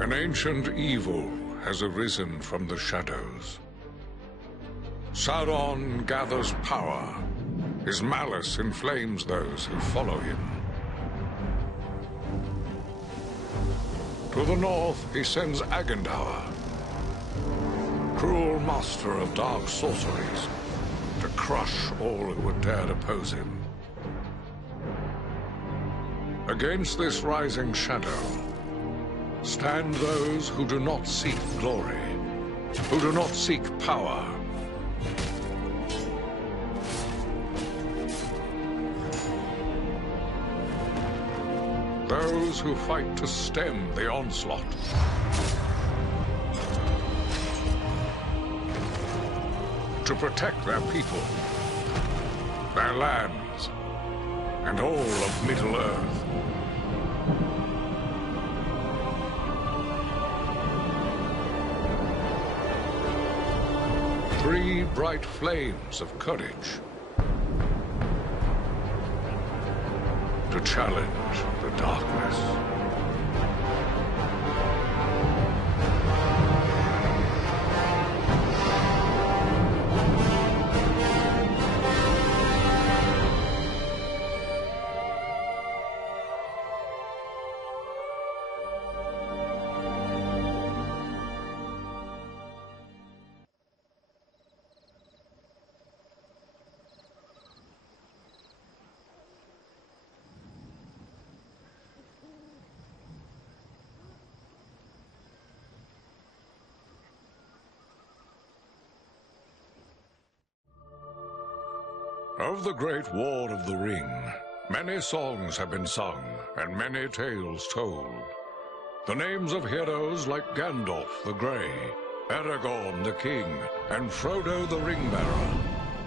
An ancient evil has arisen from the shadows. Sauron gathers power. His malice inflames those who follow him. To the north, he sends Agandaur, cruel master of dark sorceries, to crush all who would dare to oppose him. Against this rising shadow stand those who do not seek glory, who do not seek power. Those who fight to stem the onslaught. To protect their people, their lands, and all of Middle-earth. Three bright flames of courage to challenge the darkness. Of the Great War of the Ring, many songs have been sung and many tales told. The names of heroes like Gandalf the Grey, Aragorn the King, and Frodo the Ring-Bearer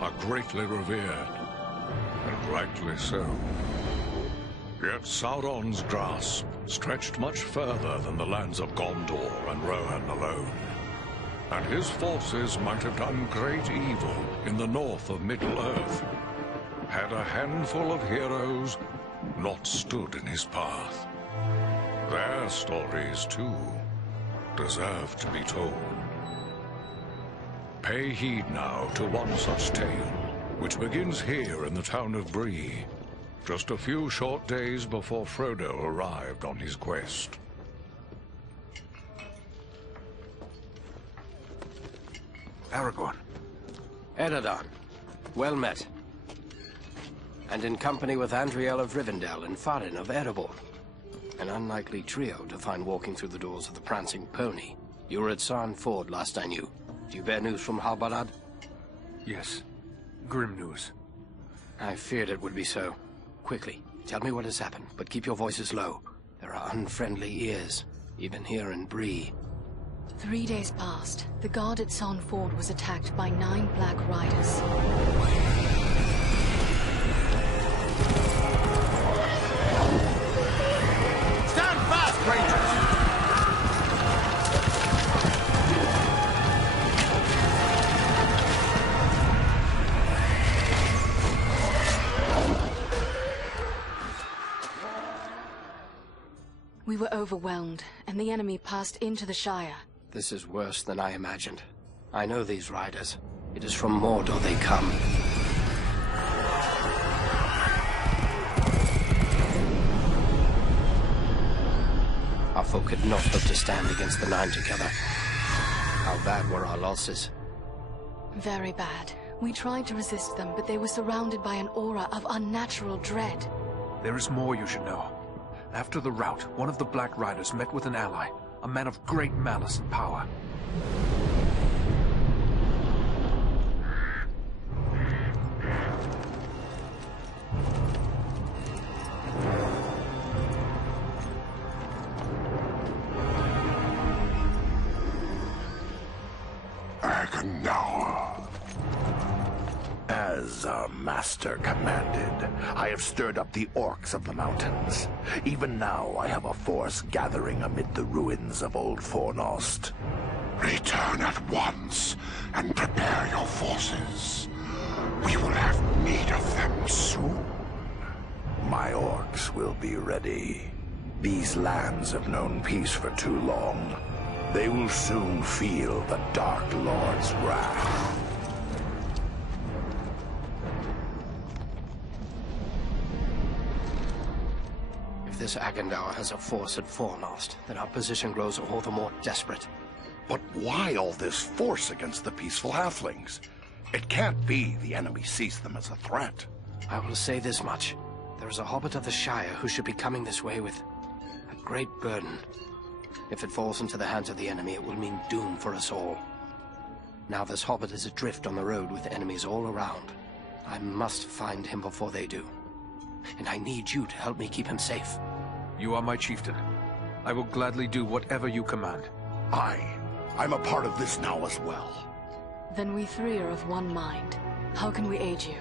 are greatly revered, and rightly so. Yet Sauron's grasp stretched much further than the lands of Gondor and Rohan alone, and his forces might have done great evil in the north of Middle-earth, had a handful of heroes not stood in his path. Their stories, too, deserve to be told. Pay heed now to one such tale, which begins here in the town of Bree, just a few short days before Frodo arrived on his quest. Aragorn. Eredon, well met. And in company with Andriel of Rivendell and Farin of Erebor. An unlikely trio to find walking through the doors of the Prancing Pony. You were at Sarn Ford last I knew. Do you bear news from Halbarad? Yes. Grim news. I feared it would be so. Quickly, tell me what has happened, but keep your voices low. There are unfriendly ears, even here in Bree. 3 days passed. The guard at Sarn Ford was attacked by 9 Black Riders. Stand fast, Rangers! We were overwhelmed, and the enemy passed into the Shire. This is worse than I imagined. I know these riders. It is from Mordor they come. Our folk could not hope to stand against the 9 together. How bad were our losses? Very bad. We tried to resist them, but they were surrounded by an aura of unnatural dread. There is more you should know. After the rout, one of the Black Riders met with an ally, a man of great malice and power. Agandaur. As our master commanded, I have stirred up the orcs of the mountains. Even now I have a force gathering amid the ruins of Old Fornost. Return at once and prepare your forces. We will have need of them soon. My orcs will be ready. These lands have known peace for too long. They will soon feel the Dark Lord's wrath. If this Agendaur has a force at Fornost, then our position grows all the more desperate. But why all this force against the peaceful halflings? It can't be the enemy sees them as a threat. I will say this much. There is a hobbit of the Shire who should be coming this way with a great burden. If it falls into the hands of the enemy, it will mean doom for us all. Now this hobbit is adrift on the road with enemies all around. I must find him before they do. And I need you to help me keep him safe. You are my chieftain. I will gladly do whatever you command. I'm a part of this now as well. Then we three are of one mind. How can we aid you?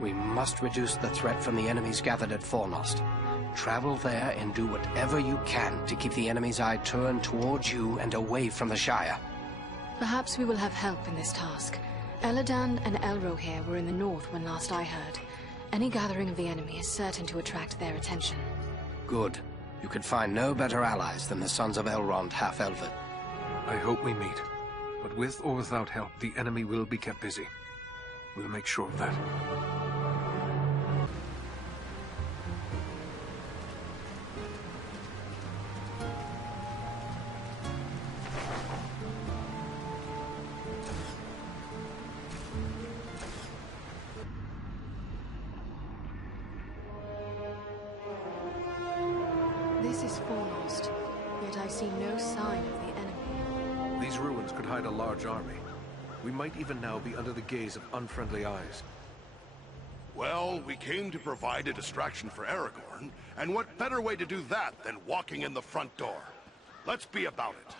We must reduce the threat from the enemies gathered at Fornost. Travel there and do whatever you can to keep the enemy's eye turned towards you and away from the Shire. Perhaps we will have help in this task. Eladan and Elrohir were in the north when last I heard. Any gathering of the enemy is certain to attract their attention. Good. You could find no better allies than the sons of Elrond half-elven. I hope we meet. But with or without help, the enemy will be kept busy. We'll make sure of that. This is Fornost, yet I see no sign of the enemy. These ruins could hide a large army. We might even now be under the gaze of unfriendly eyes. Well, we came to provide a distraction for Aragorn, and what better way to do that than walking in the front door? Let's be about it.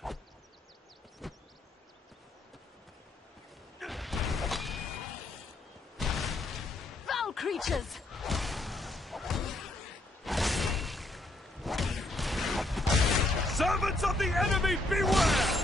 Foul creatures! Servants of the enemy, beware!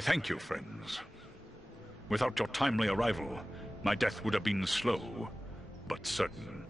I thank you, friends. Without your timely arrival, my death would have been slow, but certain.